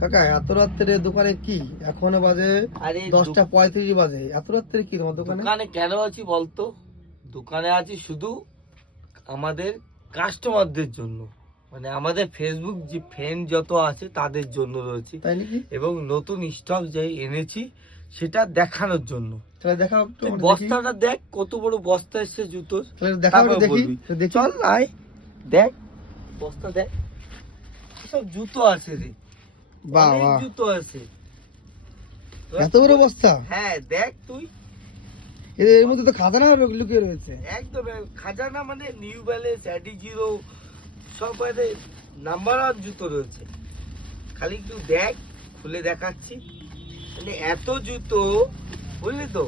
কাকা এত রাত্রে দোকানে কি? এখন বাজে আরে 10:35 বাজে। এত রাত্রে কি তোমার দোকানে? দোকানে কেন আছি বলতো? দোকানে আছি শুধু আমাদের কাস্টমারদের জন্য, মানে আমাদের ফেসবুক যে ফ্রেন্ড যত আছে তাদের জন্য রয়েছে, তাই নাকি? এবং নতুন স্টক যাই এনেছি সেটা দেখানোর জন্য। তাহলে দেখাও একটু, তুই আমরা দেখি। বস্তাটা দেখ, কত বড় বস্তা এসছে জুতোর। তাহলে দেখাও একটু, তারপর দেখি বলবি। দেখি। চল আয়, দেখ বস্তা দেখ, সব জুতো আছে রে, বাহ অনেক বাহ, জুতো আছে। এত বড় বস্তা! হ্যাঁ দেখ তুই, এর মধ্যে তো খাজানা লুকিয়ে রয়েছে। একদম খাজানা, মানে নিউ ব্যালেন্স, অ্যাডিজিরো, সব নাম্বার ওয়ান জুতো রয়েছে। খালি একটু দেখ, খুলে দেখাচ্ছি। মানে এত জুতো, বুঝলি তো,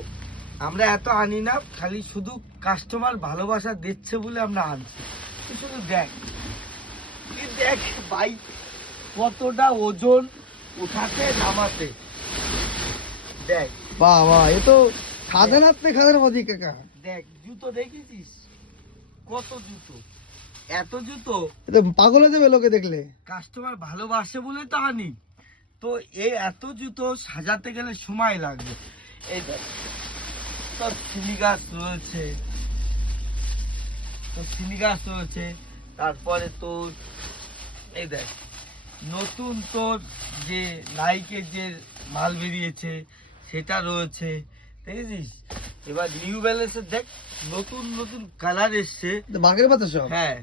আমরা এত আনি না, খালি শুধু কাস্টমার ভালোবাসা দিচ্ছে বলে আমরা আনছি। তুই শুধু দেখ, তুই দেখ ভাই কতটা ওজন উঠাতে নামাতে, দেখ বাহ বাহ, এ তো খাজানাতে খাজানা বাজি কাকা। দেখ জুতো দেখেছিস কত জুতো, এত জুতো এ তো পাগল হয়ে যাবে লোকে দেখলে। কাস্টমার ভালোবাসে বলে তো আনি। তো এই এত জুতো সাজাতে গেলে সময় লাগবে। এই দেখ সব চিনি গাছ রয়েছে, তো চিনি গাছ রয়েছে। তারপরে তোর এই দেখ নতুন তোর যে নাইকের যে মাল বেরিয়েছে সেটা রয়েছে, দেখেছিস। এবার নিউ ব্যালেন্সের দেখ নতুন নতুন কালার এসছে। বাঘের পাতা সব। হ্যাঁ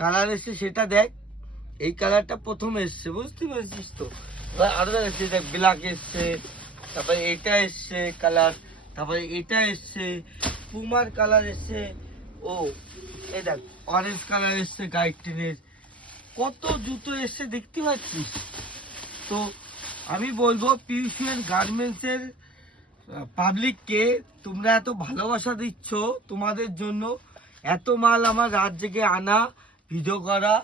কালার এসছে, সেটা দেখ। এই কালারটা প্রথম এসছে, বুঝতে পারছিস তো। এবার আরো দেখাচ্ছি, দেখ ব্ল্যাক এসছে, তারপরে এটা এসছে কালার, তারপরে এটা এসছে, পুমার কালার এসছে। ও এই দেখ অরেঞ্জ কালার এসছে গাইড ট্রেনের। কত জুতো এসছে দেখতে পাচ্ছিস তো। আমি বলবো পিউশিয়ান গার্মেন্টসের পাবলিককে, তোমরা এত ভালোবাসা দিচ্ছ, তোমাদের জন্য এত মাল আমার রাত জেগে আনা, ভিডিও করা।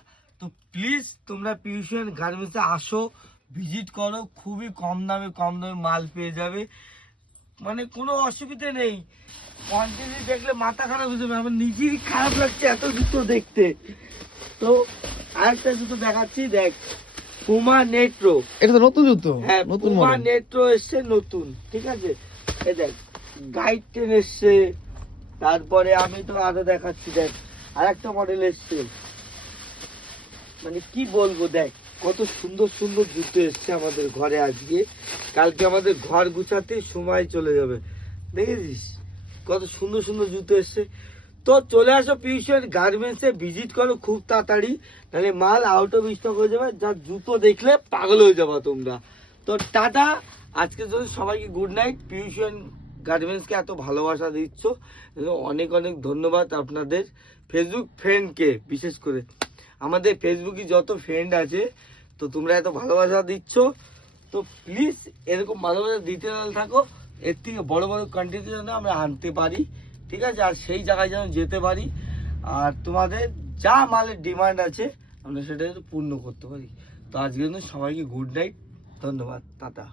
তো প্লিজ তোমরা পিউশিয়ান গার্মেন্টসে আসো, ভিজিট করো, খুবই কম দামে মাল পেয়ে যাবে, মানে কোনো অসুবিধে নেই। কোয়ান্টিটি দেখলে মাথা খারাপ হয়ে যাবে, আমার নিজেরই খারাপ লাগছে এত জুতো দেখতে। তো আরেকটা জুতো দেখাচ্ছি, দেখ পুমা নেট্রো। এটা তো নতুন জুতো। হ্যাঁ নতুন পুমা মডেল। নেট্রো এসছে নতুন, ঠিক আছে। এই দেখ গাইড টেন এসছে, তারপরে আমি তো আরো দেখাচ্ছি, দেখ আরেকটা মডেল এসছে। মানে কি বলবো, দেখ কত সুন্দর সুন্দর জুতো এসছে আমাদের ঘরে আজকে। কালকে আমাদের ঘর গুছাতে সময় চলে যাবে, দেখেছিস কত সুন্দর সুন্দর জুতো এসছে। তো চলে আসো পিউশিয়ান গার্মেন্টসে, ভিজিট করো খুব তাড়াতাড়ি, নাহলে মাল আউট অফ স্টক হয়ে যাবে। যা জুতো দেখলে পাগল হয়ে যাবে তোমরা। তো টাটা, আজকের জন্য সবাইকে গুড নাইট। পিউশিয়ান গার্মেন্টসকে এত ভালোবাসা দিচ্ছ, অনেক অনেক ধন্যবাদ আপনাদের ফেসবুক ফ্রেন্ডকে, বিশেষ করে আমাদের ফেসবুকে যত ফ্রেন্ড আছে, তো তোমরা এত ভালোবাসা দিচ্ছ। তো প্লিজ এরকম ভালোবাসা দিতে থাকো, এর থেকে বড় বড় কোয়ান্টিটি যেন আমরা আনতে পারি, ঠিক আছে, আর সেই জায়গায় যেন যেতে পারি, আর তোমাদের যা মালের ডিমান্ড আছে আমরা সেটা যেন পূর্ণ করতে পারি। তো আজকের জন্য সবাইকে গুড নাইট, ধন্যবাদ, টাটা।